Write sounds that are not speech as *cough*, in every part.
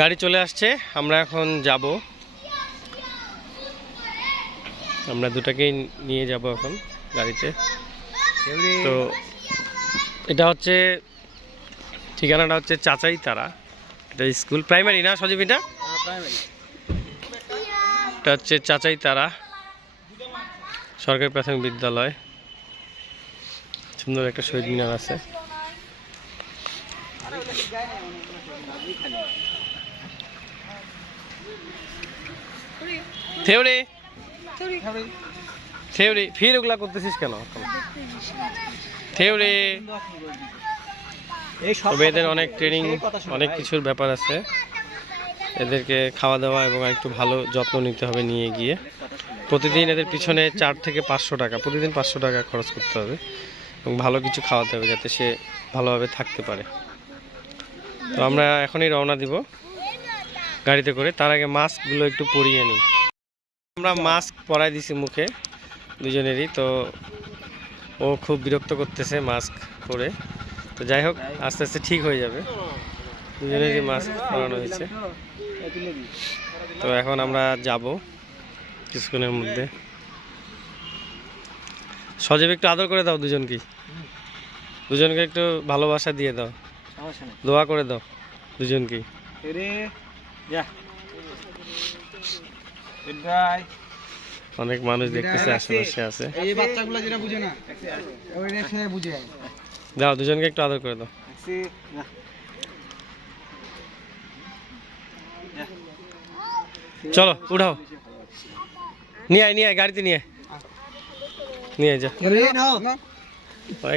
গাড়ি চলে আসছে, আমরা এখন যাব। আমরা দুটাকেই নিয়ে যাব এখন গাড়িতে। তো এটা হচ্ছে, ঠিকানাটা হচ্ছে চাচাই তারা এটা স্কুল, প্রাইমারি না সজীব এটা? এটা হচ্ছে চাচাই তারা সরকারি প্রাথমিক বিদ্যালয়। সুন্দর একটা শহীদ মিনার আছে। থেওরে? থেওরে। ফির ওগুলা করতেছিস কেন? থেওরে। তবে এদের অনেক ট্রেনিং অনেক কিছুর ব্যাপার আছে। এদেরকে খাওয়া দাওয়া এবং একটু ভালো যত্ন নিতে হবে নিয়ে গিয়ে। প্রতিদিন এদের পিছনে চার থেকে পাঁচশো টাকা প্রতিদিন পাঁচশো টাকা খরচ করতে হবে এবং ভালো কিছু খাওয়াতে হবে যাতে সে ভালোভাবে থাকতে পারে। তো আমরা এখনই রওনা দিব গাড়িতে করে। তার আগে মাস্কগুলো একটু পরিয়ে নিই। আমরা মাস্ক পরাই দিছি মুখে দুজনেরই তো ও খুব বিরক্ত করতেছে মাস্ক পরে। তো যাই হোক আস্তে আস্তে ঠিক হয়ে যাবে। দুজনেরই মাস্ক পরানো হয়েছে। তো এখন আমরা যাব কিছুক্ষণের মধ্যে। সজীব একটু আদর করে দাও দুজনকে দুজনকে একটু ভালোবাসা দিয়ে দাও। দোয়া করে দাও দুজনকেই। অনেক মানুষ দেখতেছে আশেপাশে আছে। এই বাচ্চাগুলো যেটা বুঝে না ওই রেখে বুঝে দাও দুজনকে একটু আদর করে দাও। চলো উঠাও। নিয়ে আয় নিয়ে আয় গাড়িতে নিয়ে আয়। নিয়ে আয়, যা।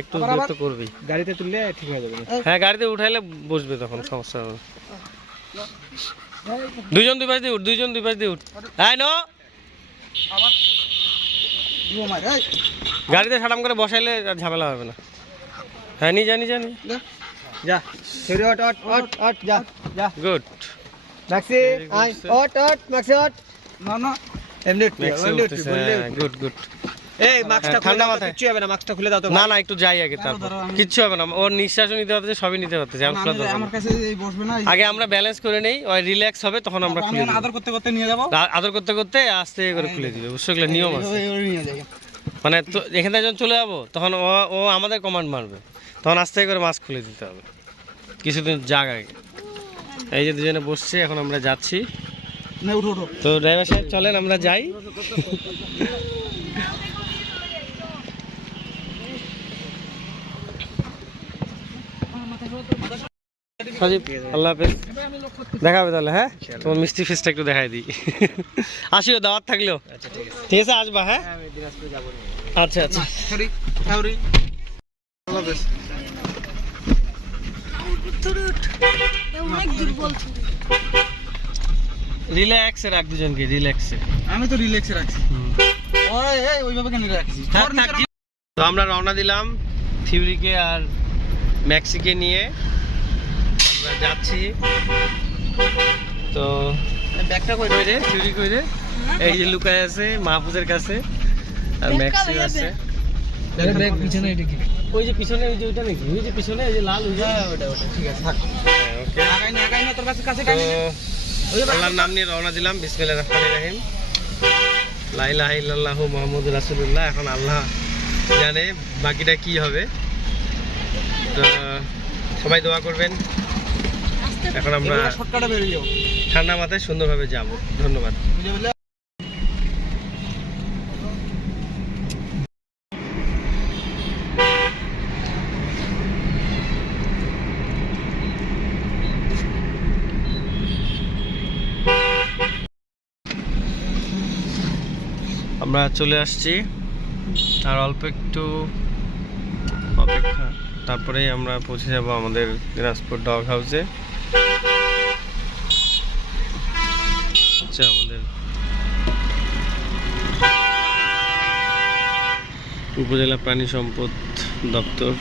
একটু বিরক্ত করবি। গাড়িতে তুললে ঠিক হয়ে যাবে। হ্যাঁ গাড়িতে উঠাইলে বসবে তখন সমস্যা হবে না। দুইজন দুই পাশ দিয়ে উঠ দুইজন দুই পাশ দিয়ে উঠ। হ্যাঁ ন। গাড়িতে সাটাম করে বসাইলে আর ঝামেলা হবে না। হ্যাঁ নিয়ে জানি জানি যা গুড। ম্যাক্সি ম্যাক্সি না না এমনি গুড গুড। এই মাস্কটা হ্যাঁ, ঠান্ডা ঠান্ডা মাথায়। কিচ্ছু হবে না মাস্কটা খুলে দাও তো না না একটু যাই আগে তারপর। কিচ্ছু হবে না ওর নিঃশ্বাসও নিতে পারতেছে সবই নিতে পারতেছে আমার কাছে এই বসবে না আগে আমরা ব্যালেন্স করে নেই ওই রিল্যাক্স হবে তখন আমরা খুলে দেব। আদর করতে করতে নিয়ে যাব। আদর করতে করতে আস্তে করে খুলে দিবে বুঝছ? এগুলো নিয়ম আছে। নিয়ে যাই। মানে তো এখান থেকে যখন চলে যাব তখন ও ও আমাদের কমান্ড মারবে। তখন আস্তে করে মাস্ক খুলে দিতে হবে। কিছুদিন যাক আগে। এই যে দুজনে বসছে এখন আমরা যাচ্ছি। তো ড্রাইভার সাহেব চলেন আমরা যাই। সজীব আল্লাহ হাফেজ। দেখাবে তাহলে হ্যাঁ? তোমার মিষ্টি ফিসটা একটু দেখাই দিই। আসিও দাওয়াত থাকলেও। ঠিক আছে। আসবা হ্যাঁ? দিনাজপুর আচ্ছা আচ্ছা। রিল্যাক্সে রাখ দুজনকে রিল্যাক্সে। আমি তো রিল্যাক্সে রাখছি। ওইভাবে কেন রাখছি তো আমরা রওনা দিলাম থিউরিকে আর ম্যাক্সিকে নিয়ে আমরা যাচ্ছি। তো ব্যাগটা কই রে? থিউরি কই রে? এই যে লুকায় আছে মাহফুজের কাছে। আর ম্যাক্সি আছে। ব্যাগ। ব্যাগ পিছনে এটা কি ওই যে পিছনে ওই যে ওইটা নাকি? ওই যে পিছনে ওই যে লাল ওই যে। ওটা ওটা ঠিক আছে থাক। ওকে। আগাই না আগাই না তোর কাছে কাছে কাছে আল্লাহর নাম নিয়ে রওনা দিলাম বিসমিল্লাহ রহমানির রহিম। লা ইলাহা ইল্লাল্লাহু মুহাম্মাদুর রাসূলুল্লাহ। এখন আল্লাহ জানে বাকিটা কি হবে। সবাই দোয়া করবেন। এখন আমরা ঠান্ডা মাথায় সুন্দরভাবে যাব। ধন্যবাদ। আমরা চলে আসছি। আর অল্প একটু অপেক্ষা। তারপরেই আমরা পৌঁছে যাব আমাদের দিনাজপুর ডগ হাউসে আমাদের উপজেলা প্রাণী সম্পদ দপ্তর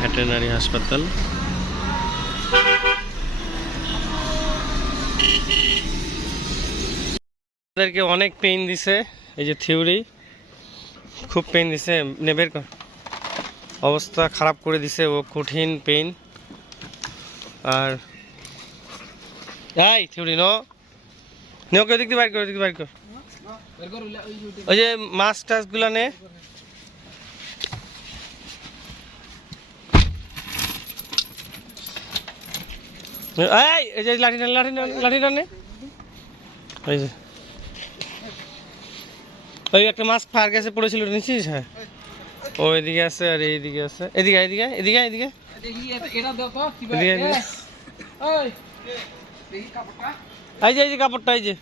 ভেটেরিনারি হাসপাতাল। অনেক পেইন দিছে, এই যে থিওরি খুব পেইন দিছে নেবের অবস্থা খারাপ করে দিছে, ও কঠিন পেইন আর, এই থিউরি নো? নেও ওদিক দিয়ে বাইর কর দিয়ে বাইর কর। ওই যে মাছ টাছগুলো নে। এই এই যে লাঠি টান লাঠি লাঠি নে ওই যে। ওই একটা মাছ ফার গেছে পড়েছিল, নিছিস? হ্যাঁ। ও এদিকে আছে আর এইদিকে আছে। এদিকে এদিকে এদিকে এদিকে। এই যে এই যে কাপড়টা এই যে।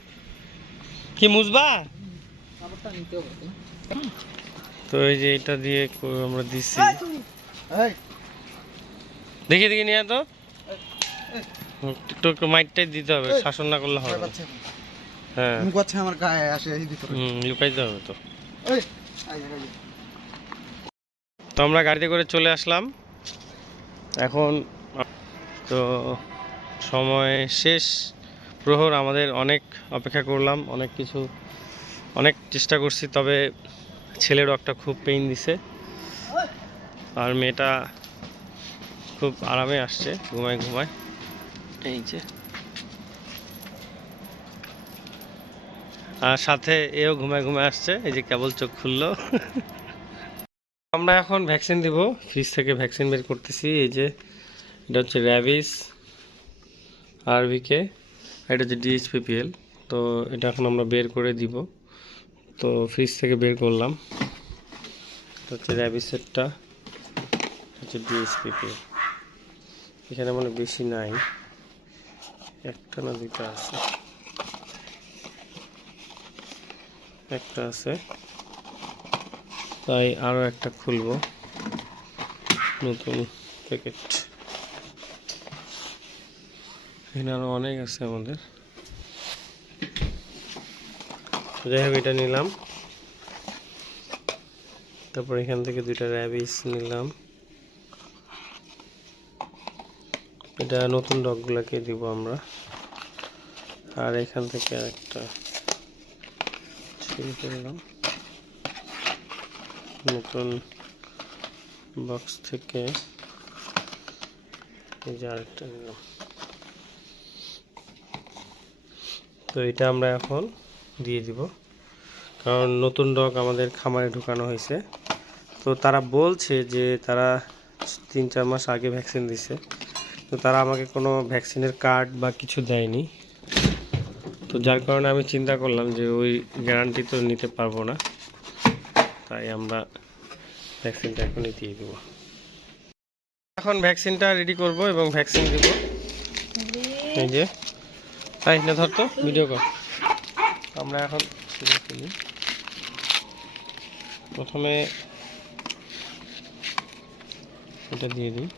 কি মুজবা তো এই যে এটা দিয়ে আমরা দিচ্ছি। এই দেখি দেখি নিয়ে তো। একটু মাইটটাই দিতে হবে শাসন না করলে হবে হ্যাঁ। আমার গায়ে আসে লুকাইতে হবে তো। তো আমরা গাড়িতে করে চলে আসলাম। এখন তো সময় শেষ। প্রহর আমাদের অনেক অপেক্ষা করলাম অনেক কিছু অনেক চেষ্টা করছি তবে ছেলেরও একটা খুব পেইন দিছে। আর মেয়েটা খুব আরামে আসছে ঘুমায় ঘুমায়। এই যে। আর সাথে এও ঘুমায় ঘুমায় আসছে এই যে কেবল চোখ খুললো। আমরা এখন ভ্যাকসিন দিব ফ্রিজ থেকে ভ্যাকসিন বের করতেছি, এই যে এটা হচ্ছে র্যাবিস আরভিকে এটা হচ্ছে ডিএইচপিপিএল তো এটা এখন আমরা বের করে দিব, তো ফ্রিজ থেকে বের করলাম, এটা হচ্ছে র্যাবিসেরটা হচ্ছে ডিএইচপিপিএল এখানে মানে বেশি নাই, একটা না দুইটা আছে, একটা আছে তাই আরও একটা খুলবো। নতুন প্যাকেট। এখানে আরও অনেক আছে আমাদের। যাই হোক, এটা নিলাম। তারপর এখান থেকে দুইটা র্যাবিস নিলাম। এটা নতুন ডগগুলোকে দিব আমরা। আর এখান থেকে একটা ছিল করলাম নতুন বক্স থেকে এই নিলাম। তো এটা আমরা এখন দিয়ে দিব। কারণ নতুন ডগ আমাদের খামারে ঢুকানো হয়েছে। তো তারা বলছে যে তারা তিন চার মাস আগে ভ্যাকসিন দিছে। তো তারা আমাকে কোনো ভ্যাকসিনের কার্ড বা কিছু দেয়নি। তো যার কারণে আমি চিন্তা করলাম যে ওই গ্যারান্টি তো নিতে পারব না। তাই আমরা ভ্যাকসিনটা এখনই দিয়ে দেবো। এখন ভ্যাকসিনটা রেডি করব এবং ভ্যাকসিন দিব। এই যে, তাই না ধর তো ভিডিও কর আমরা এখন প্রথমে এটা দিয়ে দিই।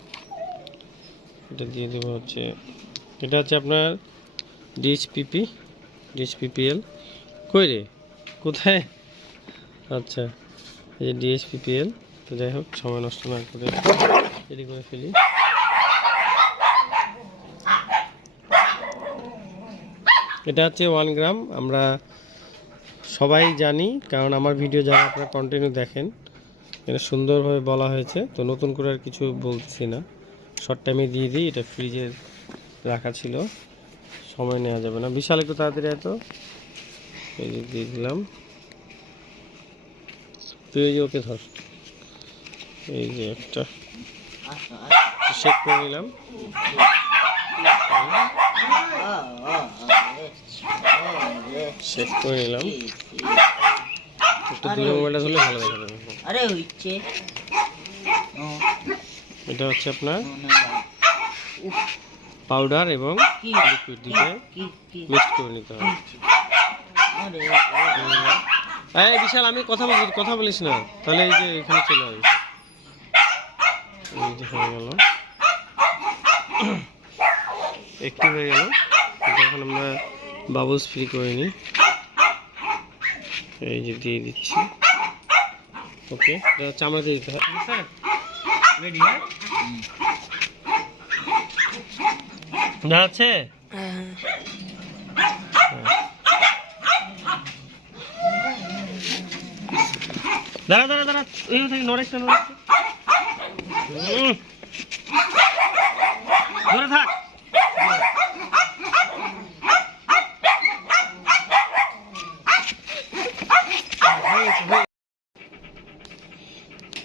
এটা দিয়ে দেবো হচ্ছে, এটা হচ্ছে আপনার ডিএইচপিপি ডিএইচপিপিএল কই রে? কোথায়? আচ্ছা। এই ডিএসপিপিএল তো যাই হোক, সময় নষ্ট না করে রেডি করে ফেলি। এটা হচ্ছে ওয়ান গ্রাম আমরা সবাই জানি, কারণ আমার ভিডিও যারা আপনারা কন্টিনিউ দেখেন, এটা সুন্দরভাবে বলা হয়েছে, তো নতুন করে আর কিছু বলছি না। শর্ট টাইমে দিয়ে দিই, এটা ফ্রিজে রাখা ছিল। সময় নেওয়া যাবে না। বিশাল একটু তাড়াতাড়ি এত এই যে দিয়ে দিলাম। তুই যে ওকে ধর। এই যে একটা। শেক করে নিলাম। শেক করে নিলাম। একটু দূরে মোবাইলটা ধরলে ভালো দেখা যাবে। আরে হইছে এটা হচ্ছে আপনার পাউডার এবং লিকুইড কি মিক্স করে নিতে হবে। এই বিশাল আমি কথা বলছি কথা বলিস না। তাহলে এই যে এখানে চলে আসবে এই যে হয়ে গেল। একটু হয়ে গেল। এখন আমরা বাবলস ফ্রি করে নিই। এই যে দিয়ে দিচ্ছি। ওকে এটা চামড়া দিয়ে দিতে হবে রেডি হ্যাঁ? আছে? দাঁড়া দাঁড়া দাঁড়া। ওই থেকে নড়েছ থাক।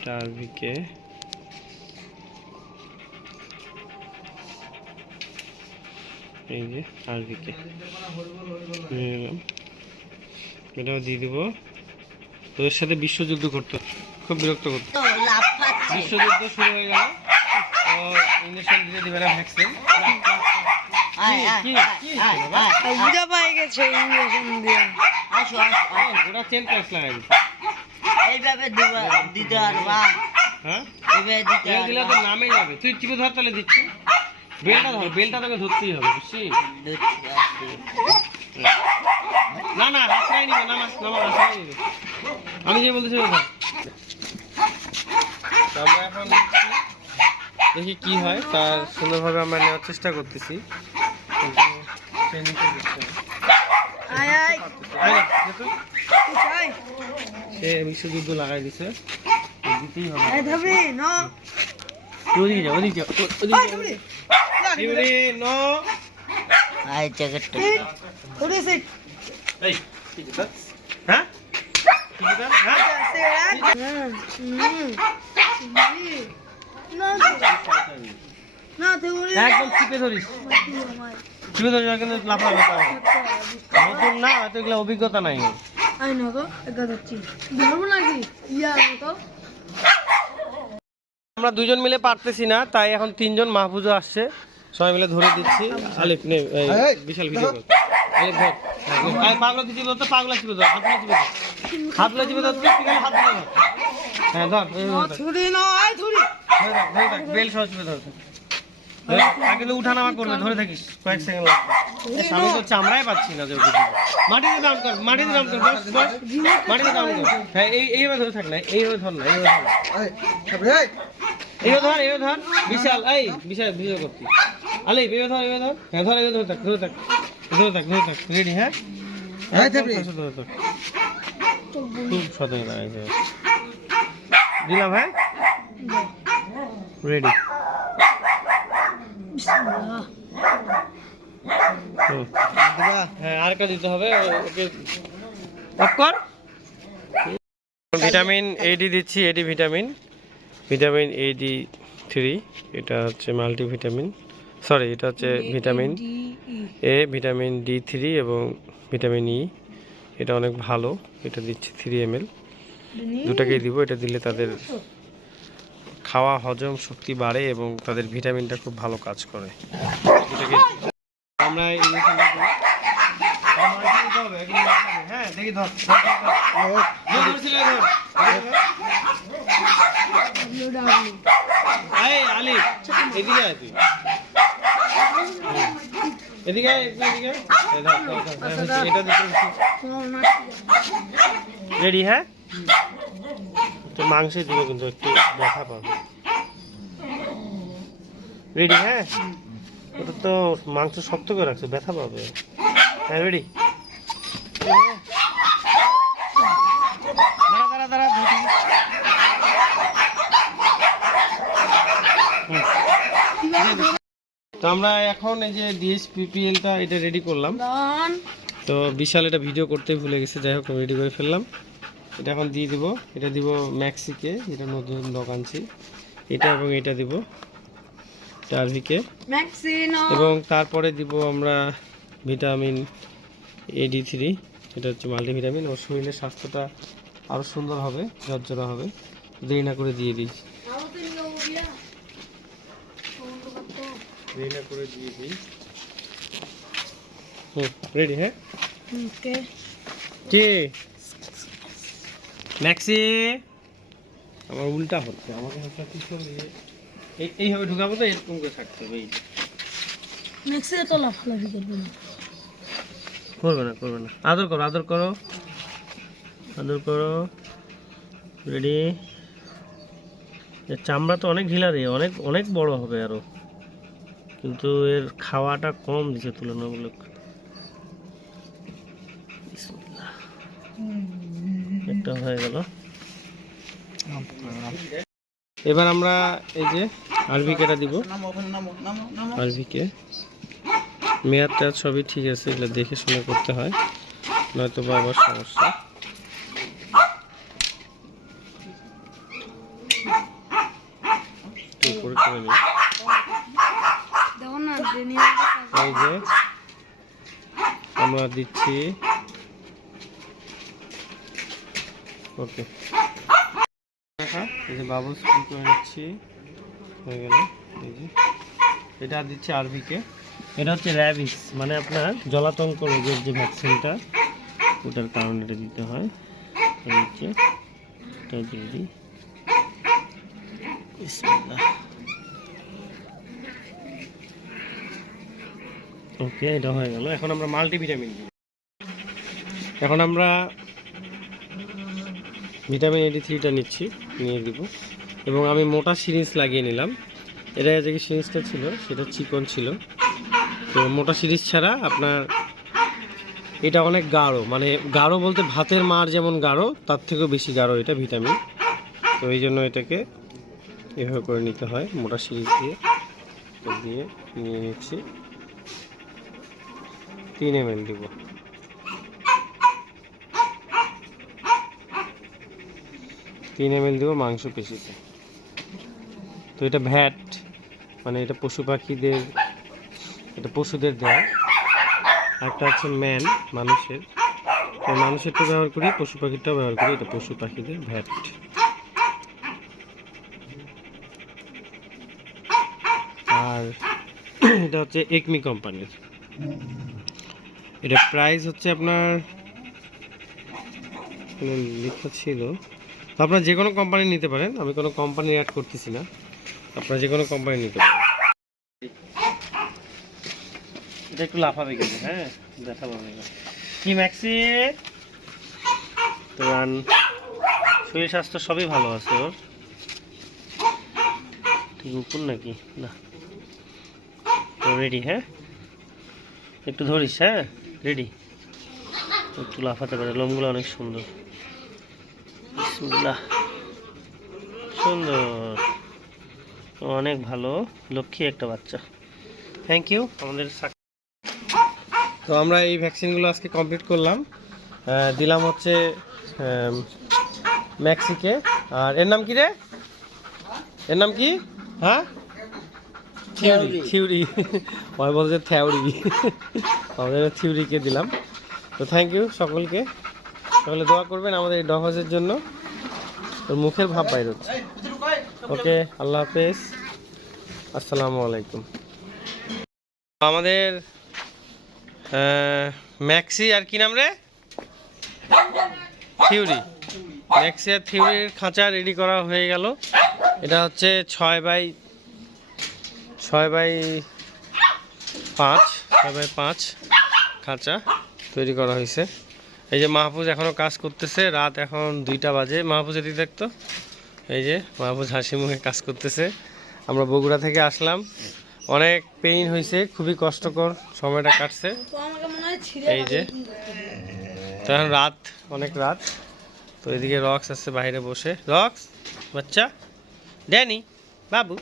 টার্ভিকে এই যে টার্ভিকে এটাও দিয়ে দেবো। তোদের সাথে বিশ্বযুদ্ধ করতে খুব বিরক্ত করতো বিশ্বযুদ্ধ শুরু হয়ে গেল। ও ইঞ্জেকশন দিবে না ভ্যাকসিন। বুঝা পাই গেছে ইঞ্জেকশন দিয়ে আসো আসো আসো। ওটা চেন প্লাস লাগাই দিচ্ছে। এইভাবে দিবা দিতে পারবা হ্যাঁ? এইভাবে দিতে এটা দিলে তো নামে যাবে। তুই চিপে ধর তাহলে দিচ্ছি বেলটা ধর বেলটা তোকে ধরতেই হবে বুঝছিস? না না আমি যে বলতেছি আমরা এখন দেখি কি হয় তার সুন্দরভাবে আমরা নেওয়ার চেষ্টা করতেছি। সে লাগাই দিছে। দিতেই হবে। ওদিকে যা ওদিকে যা ওদিকে। নো। আয় জ্যাকেটটা। এই। হ্যাঁ হ্যাঁ একদম চিপে ধরিস চিপে ধরিস কিন্তু। নতুন না হয়তো এগুলো অভিজ্ঞতা নাই ওর। না গো একা যাচ্ছি ধরবো নাকি ইয়া তো আমরা দুজন মিলে পারতেছি না তাই এখন তিনজন মাহফুজও আসছে। সবাই মিলে ধরে দিচ্ছি। আলিফ নে বিশাল ভিডিও আলিফ ধর। আয় পাগলা চিপে ধর পাগলা চিপে ধর হাতগুলো চিপে ধর হাতগুলো চিপে ধর। তুই খালি ধর হ্যাঁ ধর রাখ, রাখ, বেল সহ চিপে ধর। ধরে রাখ, আর কিন্তু করবে ধরে থাকিস কয়েক সেকেন্ড লাগবে। এ, তো চামড়াই পাচ্ছি না মাটিতে দাম কর মাটিতে দাম কর বস বস মাটিতে দাম কর। হ্যাঁ এই এইভাবে ধরে থাক না এইভাবে ধর না এইভাবে ধর এইভাবে ধর এইভাবে ধর বিশাল এই বিশাল বিশাল করতি। আলে এইভাবে ধর এইভাবে ধর। হ্যাঁ ধর এইভাবে ধরে থাক ধরে থাক। ধরে থাক ধরে থাক রেডি হ্যাঁ? ধরে থাক। খুব সতর্ক রাখবে দিলাম হ্যাঁ রেডি হ্যাঁ আর একটা দিতে হবে ওকে। কর। ভিটামিন এডি দিচ্ছি A D vitamin. Vitamin A D three এটা হচ্ছে মাল্টিভিটামিন সরি এটা হচ্ছে vitamin A vitamin D three এবং ভিটামিন ই এটা অনেক ভালো এটা দিচ্ছি থ্রি এম এল দুটাকেই দিব এটা দিলে তাদের খাওয়া হজম শক্তি বাড়ে এবং তাদের ভিটামিনটা খুব ভালো কাজ করে। আমরা। হ্যাঁ দেখি ধর। আলি এদিকে। এদিকে এদিকে এটা রেডি হ্যাঁ? তো মাংস দিব কিন্তু একটু দেখা পাবে। রেডি হ্যাঁ? ওটা তো মাংস শক্ত করে রাখছে ব্যথা পাবে। হ্যাঁ রেডি? দাঁড়া দাঁড়া দাঁড়া ধরছি। হুম। তো আমরা এখন এই যে ডিএসপিপিএলটা এটা রেডি করলাম। তো বিশাল এটা ভিডিও করতে ভুলে গেছে যাই হোক রেডি করে ফেললাম। এটা এখন দিয়ে দিব এটা দিব ম্যাক্সিকে এটা নতুন দোকানছি এটা এবং এটা দিব টার্ভিকে ম্যাক্সিনো এবং তারপরে দিব আমরা ভিটামিন এডি থ্রি এটা হচ্ছে মাল্টিভিটামিন ওর শরীরের স্বাস্থ্যটা আরও সুন্দর হবে ঝরঝরা হবে। দেরি না করে দিয়ে দিই। দেরি করে দিয়ে দিই। হুম রেডি হ্যাঁ? ওকে কে? ম্যাক্সি আমার উল্টা হচ্ছে আমাকে হচ্ছে কি করবে? এই এইভাবে ঢুকাবো তো এরকম করে থাকতে হবে এই ম্যাক্সি তো লাফালাফি করবে না। করবে না করবে না। আদর করো আদর করো। আদর করো। রেডি চামড়া তো অনেক ঢিলা রে অনেক অনেক বড় হবে আরও। কিন্তু এর খাওয়াটা কম দিছে তুলনামূলক। একটা হয়ে গেল। এবার আমরা এই যে আরবিকেটা দিব। আরবিকে। মেয়াদ টেয়াদ সবই ঠিক আছে এগুলো দেখে শুনে করতে হয়। নয়তো বা আবার সমস্যা এই যে আমরা দিচ্ছি। ওকে এই যে বাবু স্কুল করে নিচ্ছি। হয়ে গেল এটা দিচ্ছি আরবিকে এটা হচ্ছে র্যাবিস মানে আপনার জলাতঙ্ক রোগের যে ভ্যাকসিনটা, ওটার কারণে এটা দিতে হয়। হচ্ছে এটা দিয়ে দিই। ওকে, এটা হয়ে গেল। এখন আমরা মাল্টিভিটামিন দিব এখন আমরা ভিটামিন এইটি থ্রিটা নিচ্ছি, নিয়ে দিব। এবং আমি মোটা সিরিঞ্জ লাগিয়ে নিলাম। এটা যে সিরিঞ্জটা ছিল, সেটা চিকন ছিল। তো মোটা সিরিজ ছাড়া আপনার এটা অনেক গাঢ়। মানে গাঢ় বলতে ভাতের মার যেমন গাঢ়, তার থেকেও বেশি গাঢ় এটা ভিটামিন। তো এই জন্য এটাকে এভাবে করে নিতে হয়, মোটা সিরিজ দিয়ে। দিয়ে নিয়ে নিচ্ছি। তিন এম এল দিব। তিন এম এল দিব মাংস পেশিতে। তো এটা ভ্যাট মানে এটা পশু পাখিদের, এটা পশুদের দেওয়া একটা হচ্ছে ম্যান মানুষের। তো মানুষেরটা ব্যবহার করি, পশু পাখিরটাও ব্যবহার করি, এটা পশু পাখিদের ভ্যাট। আর *clears throat* এটা হচ্ছে একমি কোম্পানির। এটা প্রাইস হচ্ছে আপনার লেখা ছিল। তো আপনারা যে কোনো কোম্পানি নিতে পারেন, আমি কোনো কোম্পানি অ্যাড করতেছি না। আপনারা যে কোনো কোম্পানি নিতে পারেন। এটা একটু হ্যাঁ? কি ম্যাক্সি রান। শরীর স্বাস্থ্য সবই ভালো আছে নাকি? না। হ্যাঁ? একটু ধরিস হ্যাঁ? রেডি একটু লাফাতে পারে লোমগুলো অনেক সুন্দর। সুন্দর। অনেক ভালো। লক্ষ্মী একটা বাচ্চা। থ্যাংক ইউ আমাদের তো আমরা এই ভ্যাকসিনগুলো আজকে কমপ্লিট করলাম। দিলাম হচ্ছে ম্যাক্সিকে আর এর নাম কি রে? এর নাম কি? হ্যাঁ? থিউরি থিউরি ওই বলছে থিউরি আমাদের থিউরিকে দিলাম। তো থ্যাংক ইউ সকলকে। সকলে দোয়া করবেন আমাদের এই ডহজের জন্য। তোর মুখের ভাব বাইর হচ্ছে। ওকে আল্লাহ হাফেজ। আসসালামু আলাইকুম। আমাদের ম্যাক্সি আর কি নাম রে? থিউরি ম্যাক্সি আর থিউরির খাঁচা রেডি করা হয়ে গেল। এটা হচ্ছে ছয় বাই ছয় বাই পাঁচ, ছয় বাই পাঁচ খাঁচা তৈরি করা হয়েছে। এই যে মাহফুজ এখনও কাজ করতেছে, রাত এখন দুইটা বাজে। মাহফুজ এদিকে দেখতো এই যে মাহফুজ হাসি মুখে কাজ করতেছে। আমরা বগুড়া থেকে আসলাম। অনেক পেইন হয়েছে, খুবই কষ্টকর, সময়টা কাটছে। এই যে। তো এখন রাত, অনেক রাত। তো এদিকে রক্স আছে বাইরে বসে। রক্স, বাচ্চা। ড্যানি, বাবু।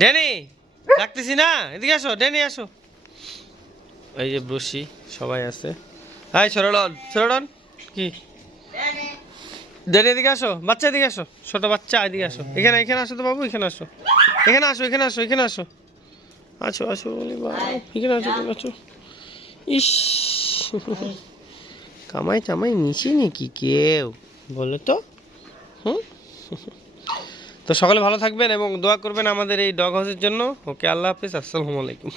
ড্যানি! ডাকতেছি না, এদিকে আসো, ড্যানি আসো। এই যে বসি, সবাই আছে। হাই, সরলন সরলন, কি? ড্যানি, এদিকে আসো, বাচ্চা এদিকে আসো, ছোট বাচ্চা এদিকে আসো। এখানে এখানে আসো তো বাবু, এখানে আসো। এখানে আসো এখানে আসো এখানে আসো। আছো আসো, বলি, বাবু, এখানে আসো এখানে আসো। ইস। কামাই টামাই নিছি নাকি কেউ? বলো তো। হুম? তো সকলে ভালো থাকবেন এবং দোয়া করবেন আমাদের এই ডগ হাউসের জন্য। ওকে, আল্লাহ হাফিজ, আসসালামু আলাইকুম।